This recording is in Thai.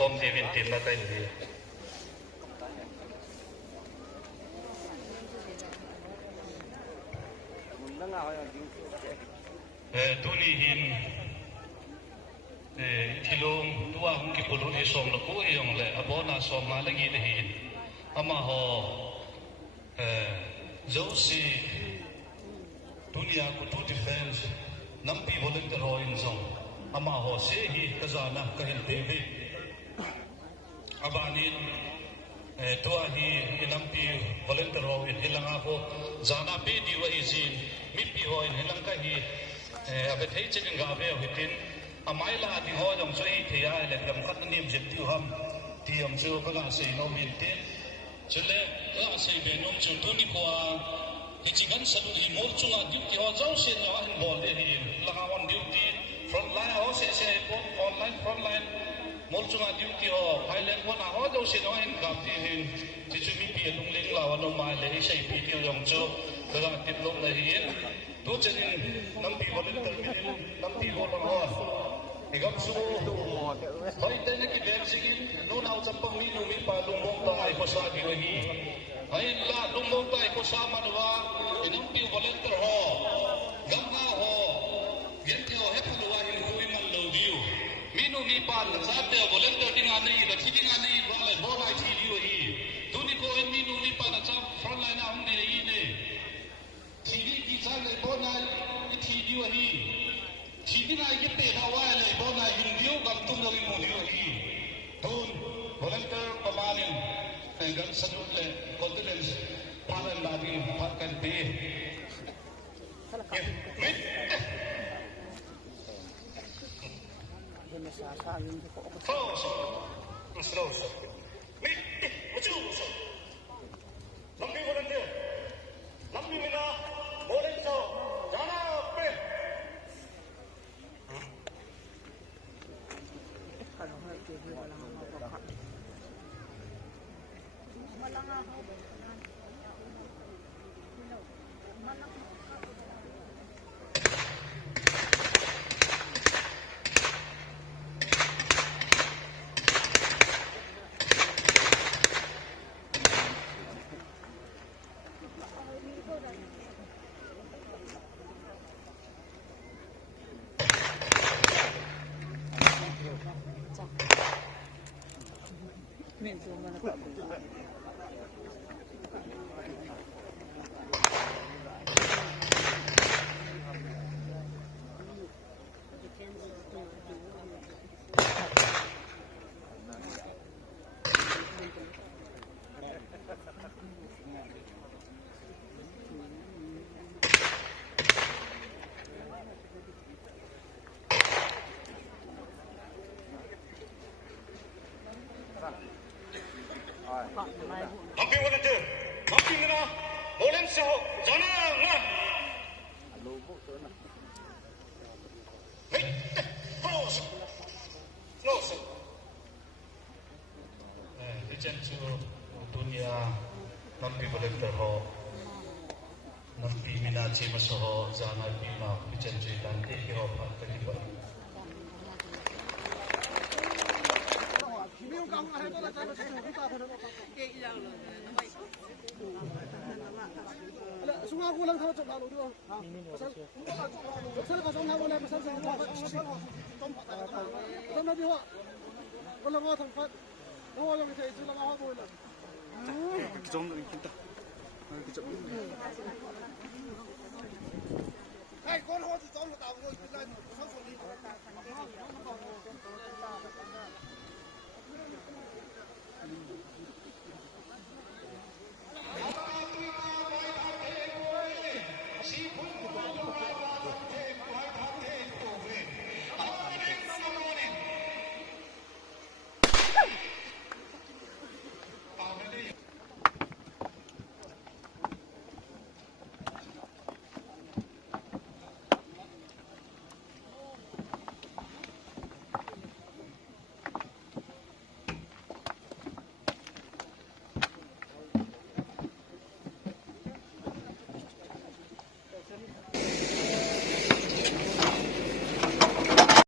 คมที่วินตินมาได้ดีทุนีหินที่ลงตัวหุ่นกิปุลุที่ส่งละกู้ยองเลยอบนาส่งมาละกีดหินอามาฮอเจ้าสิทุนีอากุตุดิเฟนส์น้ำปีวอลเลนเตอร์ฮอยน์ส่งอามาฮอเสียฮีกระจานะกันเทวีอาบานินตัวฮีน้ำปีวอลเลนเตอร์ฮอยน์ฮิลังอาโคจานาปีดีวะอิจินมิปีฮอยน์ฮิลังกะฮีอาเบทเฮจิงกาเวลฮิตินอาไม่ละที่ฮอยองช่วยเทียร์เล็กกำคัดนิ่มเจ็บที่ฮัมที่ยมช่วยก็การเสียนมินตินจุดเล็กก็เสียเป็นนมจุดทุนิกว่าที่จริงกันสรุปอีโมจุงอาดิวที่เขาเจ้าเสียยังหันบอลเลยฮีละกันวันดิวที่ฟรอนไลน์เขาเสียพวกออนไลน์ฟรอนไลน์โมจุงอาดิวที่เขาไฮเลนด์คนอ่ะเขาเจ้าเสียยังหันกับที่เห็นที่จะมีเปลี่ยนลงเลี้ยงเราวันนู้นมาเลยใช้ปีที่ยองช่วยก็การติดลงเลยฮีตัวเจริญน้ำปีวอลเลนเตอร์มิลน้ำปีวอลเลนฮอนอีกครับสู้ไปแต่ในกี่แบบสิ่งนู้นเอาจับปังมีนูมีปลาลุงมงตายก็สาดีเลยไอ้ละลุงมงตายก็สามันว่าน้ำปีวอลเลนเตอร์ฮอกังหาฮอเวียนเที่ยวให้ผู้ว่าหินคุยมันโลดิวมีนูมีปลาจับเดียววอลเลนเตอร์ที่งานนี้แต่ที่งานนี้บอลเลยบอลไอทีดีเลยตัวนี้ก็เอ็นมีนูมีปลาจับฟรอนไลน์น่ะหุ่นดีเลยทีนี้ที่ท่านเลยบอลไอทีดีเลยทีนี้นายยิ่งเตะเอาไว้เลยบอลนายยิงเดียวกับตุ้มเราอีกหมดเลยทุนวอลเลนเตอร์ประมาณนี้แต่กันสนุกเลยคอนเทนต์พาร์ทนาดีพาร์ทกันปีมิดโฟร์สโลว์มิดมาจูน้ำมีวอลเลนเตอร์น้ำมีมินาวอลเลนเตอร์จานาเป้ Close. Close. Vicenzo dunia nampi volunteer ho nampi minaci masoho zana bima Vicenzo dante hiro pa kaliba. 没有刚还多了，咱们这种大朋友。给一样了，那么。苏阿姑能他走马路的吗？啊，不是，这个中他过来不是这个，咱们的话，我那个同学，我用这支那个好多了。그 정도는 긴다. 그 정도. 아이, 건 호주 정도 나오고 있는 거 선수님.